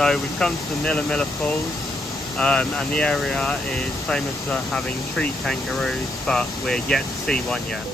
So we've come to the Miller Falls, and the area is famous for having tree kangaroos, but we're yet to see one yet.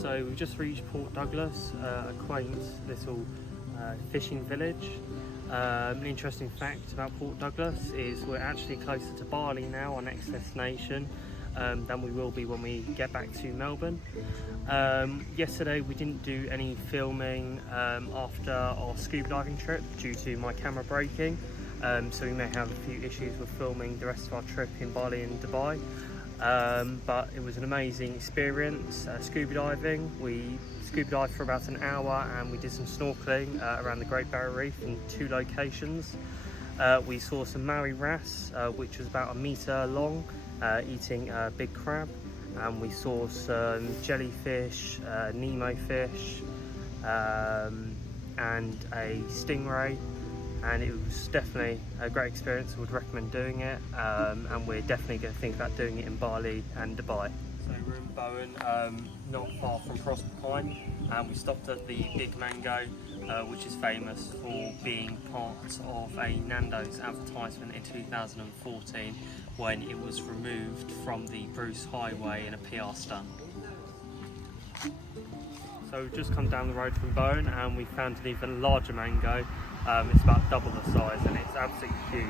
So we've just reached Port Douglas, a quaint little fishing village. An interesting fact about Port Douglas is we're actually closer to Bali now, our next destination, than we will be when we get back to Melbourne. Yesterday we didn't do any filming after our scuba diving trip due to my camera breaking, so we may have a few issues with filming the rest of our trip in Bali and Dubai. But it was an amazing experience scuba diving. We scuba dived for about an hour and we did some snorkeling around the Great Barrier Reef in 2 locations. We saw some Maui wrasse, which was about 1 metre long, eating a big crab, and we saw some jellyfish, Nemo fish, and a stingray. And it was definitely a great experience. I would recommend doing it, and we're definitely going to think about doing it in Bali and Dubai. So we're in Bowen, not far from Proserpine, and we stopped at the Big Mango, which is famous for being part of a Nando's advertisement in 2014 when it was removed from the Bruce Highway in a PR stunt. So we've just come down the road from Bowen and we found an even larger mango. It's about double the size and it's absolutely huge.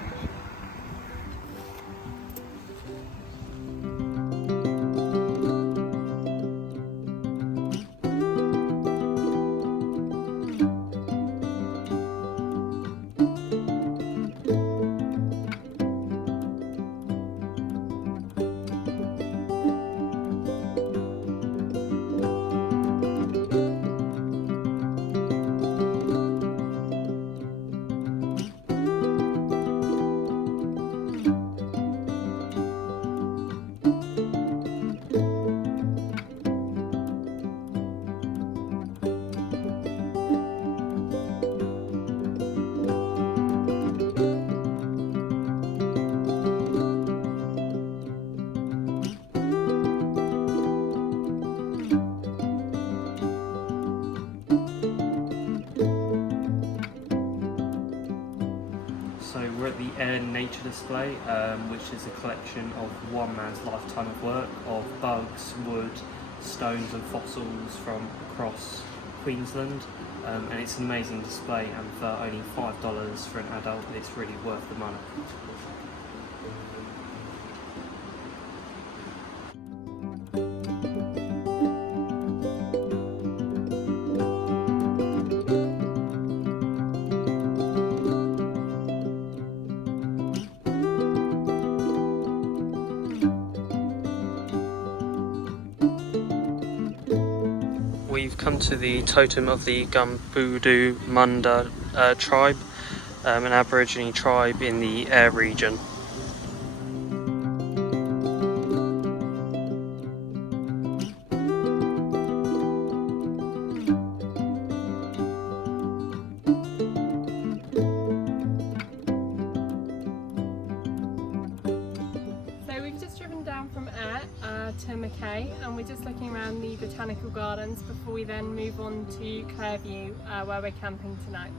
So we're at the Air Nature display, which is a collection of one man's lifetime of work of bugs, wood, stones and fossils from across Queensland. And it's an amazing display, and for only $5 for an adult, it's really worth the money. We've come to the totem of the Gumbudu Munda tribe, an Aborigine tribe in the Eyre region. From Eyre to Mackay, and we're just looking around the botanical gardens before we then move on to Clairview, where we're camping tonight.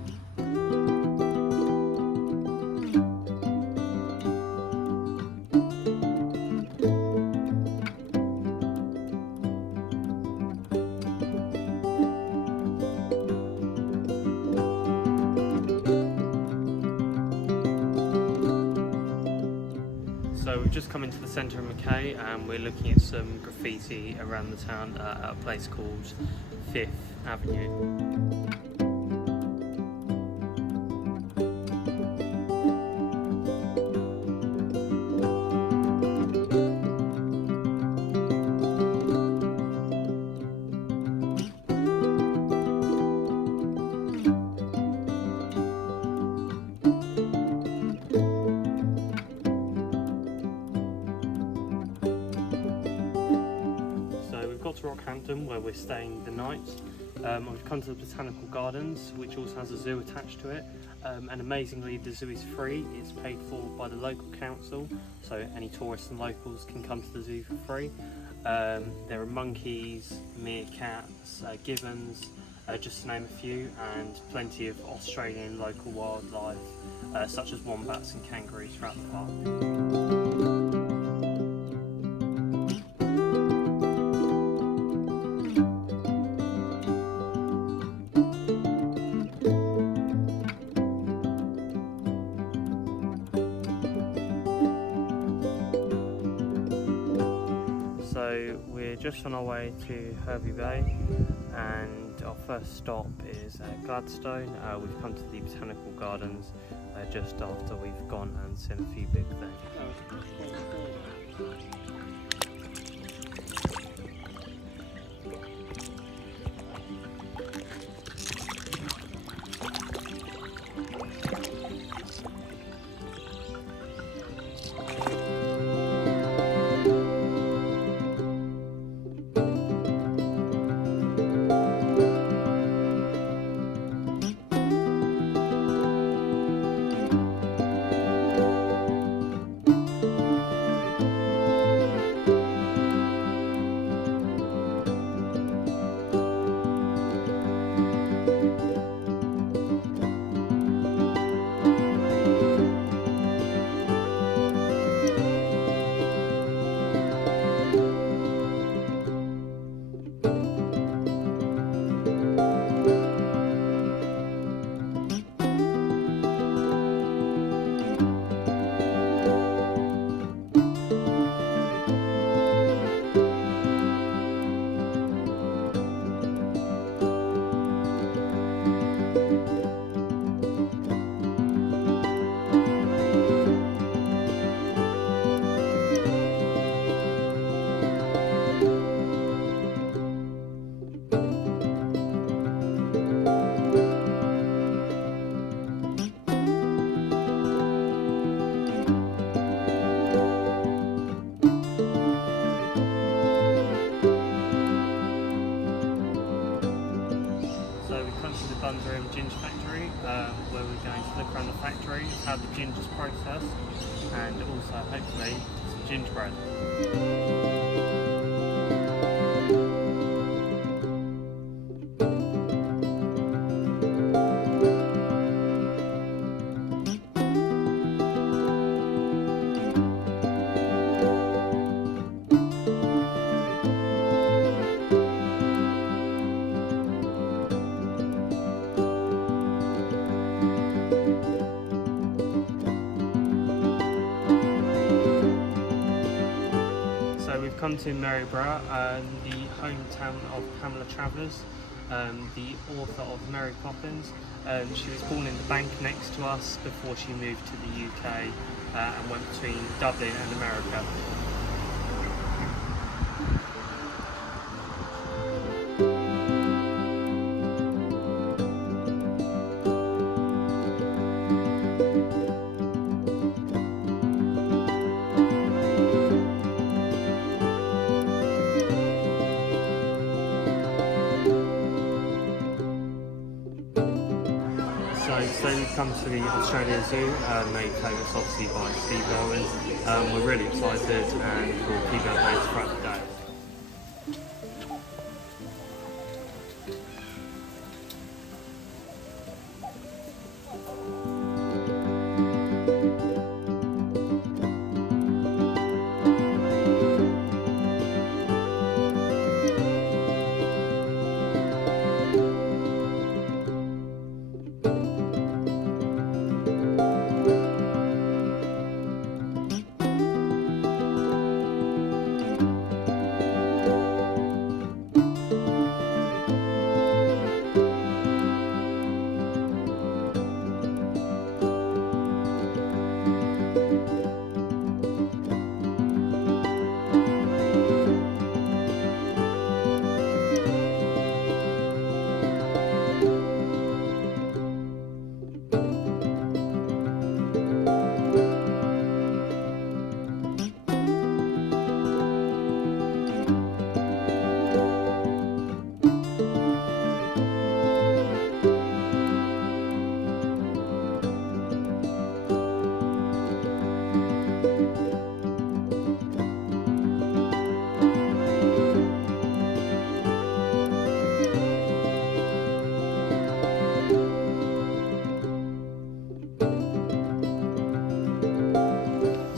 So we've just come into the centre of Mackay and we're looking at some graffiti around the town at a place called 5th Avenue. Rockhampton, where we're staying the night. We've come to the Botanical Gardens, which also has a zoo attached to it. And amazingly, the zoo is free. It's paid for by the local council, so any tourists and locals can come to the zoo for free. There are monkeys, meerkats, gibbons, just to name a few, and plenty of Australian local wildlife, such as wombats and kangaroos throughout the park. So we're just on our way to Hervey Bay, and our first stop is Gladstone. We've come to the Botanical Gardens just after we've gone and seen a few big things. Ginger factory, where we're going to look around the factory, how the ginger's processed, and also hopefully some gingerbread. We've come to Maryborough, the hometown of Pamela Travers, the author of Mary Poppins. She was born in the bank next to us before she moved to the UK and went between Dublin and America. So we've come to the Australia Zoo, made famous obviously by Steve Irwin. We're really excited and we'll keep you updated throughout the day.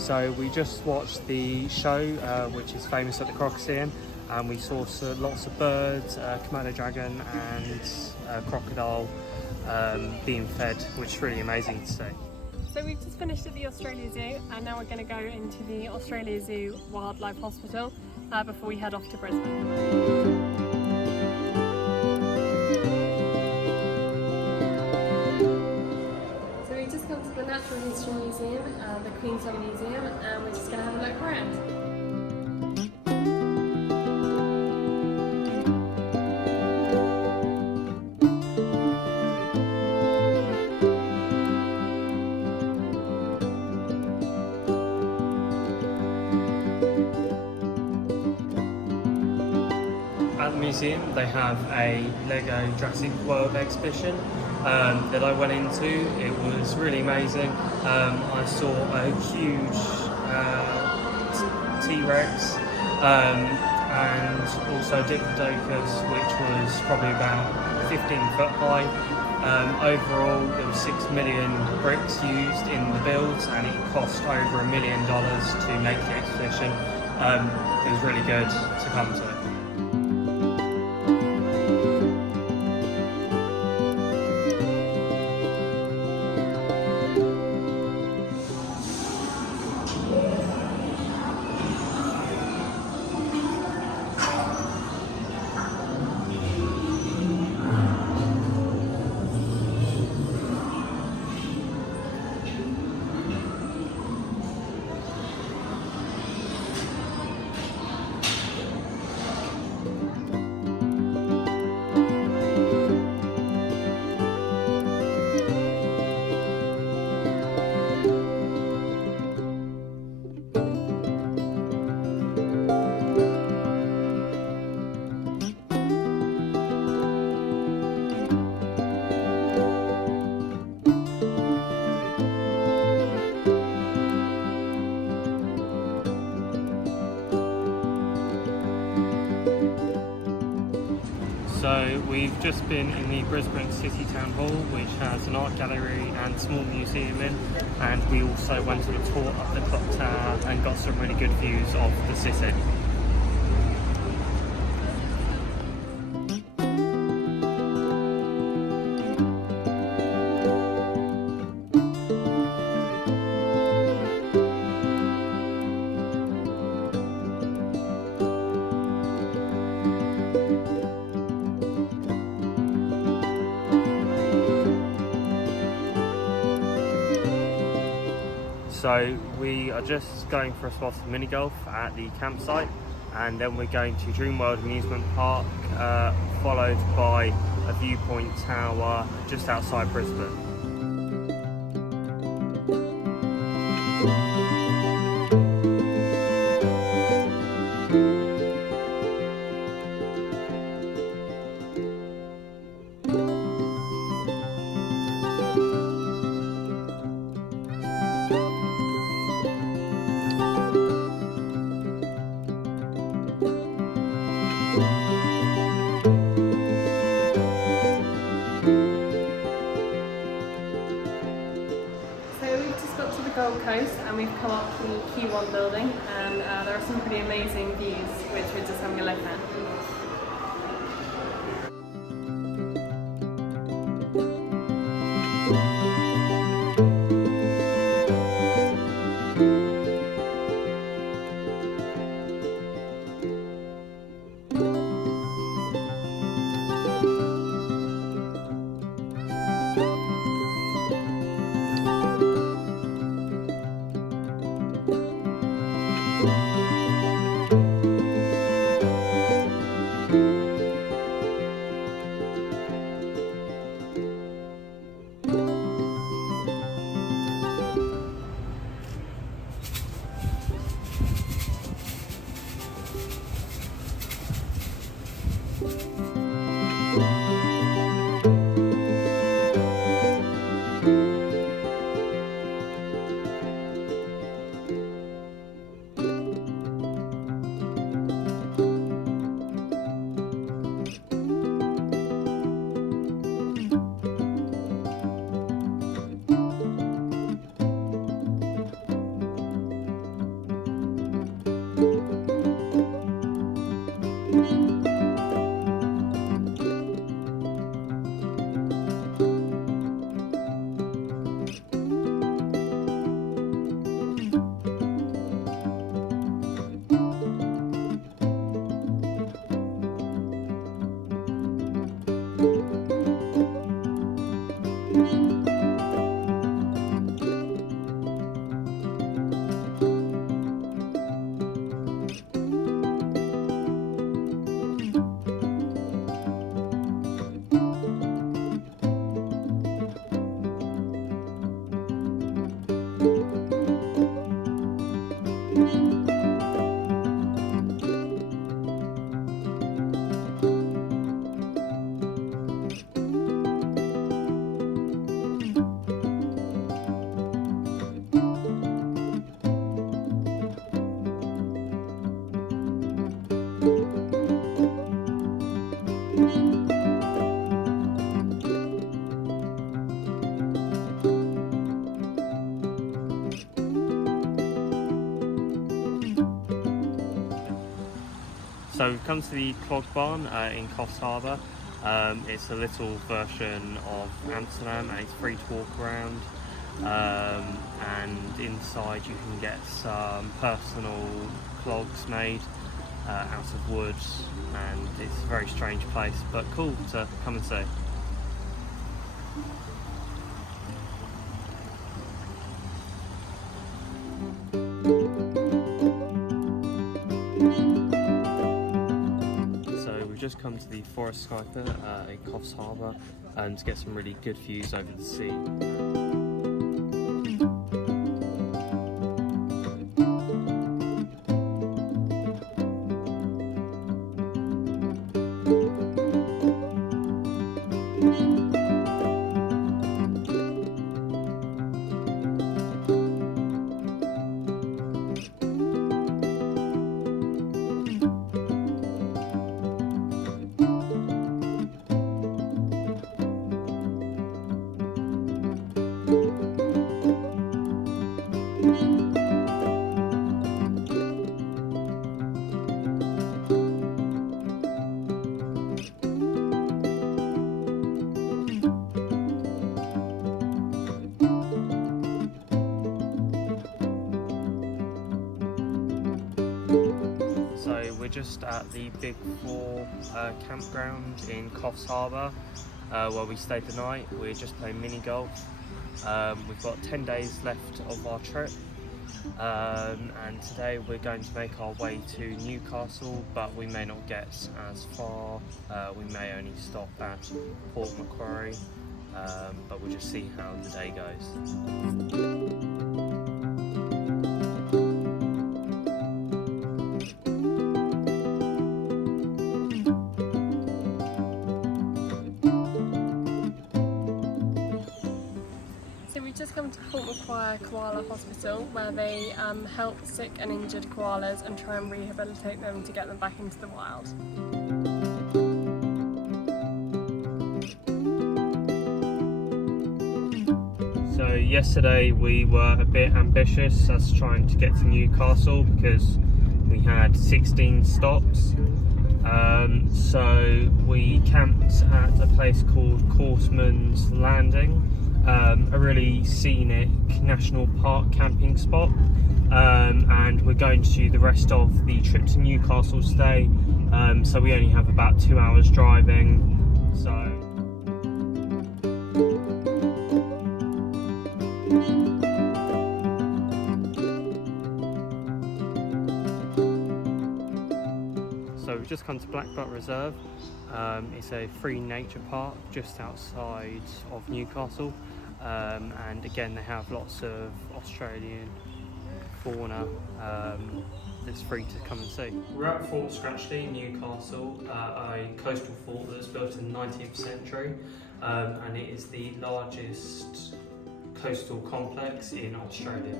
So we just watched the show, which is famous at the Crocodile, and we saw lots of birds, Komodo dragon and crocodile being fed, which is really amazing to see. So we've just finished at the Australia Zoo, and now we're going to go into the Australia Zoo Wildlife Hospital before we head off to Brisbane. So we've just come to the Natural History Museum, the Queensland Museum, and we're just going to have a look around. At the museum they have a Lego Jurassic World exhibition that I went into. It was really amazing. I saw a huge T-Rex and also Diplodocus, which was probably about 15 foot high. Overall there were 6 million bricks used in the builds, and it cost over $1 million to make the exhibition. It was really good to come to. So we've just been in the Brisbane City Town Hall, which has an art gallery and small museum in, and we also went on a tour up the clock tower and got some really good views of the city. So we are just going for a spot of mini golf at the campsite, and then we're going to Dreamworld Amusement Park, followed by a viewpoint tower just outside Brisbane. Gold Coast, and we've come up to the Q1 building, and there are some pretty amazing views which we're just having a look at. So we've come to the Clog Barn in Coffs Harbour. It's a little version of Amsterdam and it's free to walk around. And inside you can get some personal clogs made out of wood, and it's a very strange place but cool to come and see. So we've just come to the Forest Skyper in Coffs Harbour to get some really good views over the sea. So we're just at the Big Four campground in Coffs Harbour where we stayed the night. We're just playing mini golf. We've got 10 days left of our trip, and today we're going to make our way to Newcastle, but we may not get as far. We may only stop at Port Macquarie, but we'll just see how the day goes. We've just come to Port Macquarie Koala Hospital, where they help sick and injured koalas and try and rehabilitate them to get them back into the wild. So yesterday we were a bit ambitious as trying to get to Newcastle because we had 16 stops. So we camped at a place called Corsman's Landing. A really scenic national park camping spot, and we're going to do the rest of the trip to Newcastle today, so we only have about 2 hours driving. So we've just come to Blackbutt Reserve. It's a free nature park just outside of Newcastle, and again they have lots of Australian fauna that's free to come and see. We're at Fort Scratchley in Newcastle, a coastal fort that was built in the 19th century, and it is the largest coastal complex in Australia.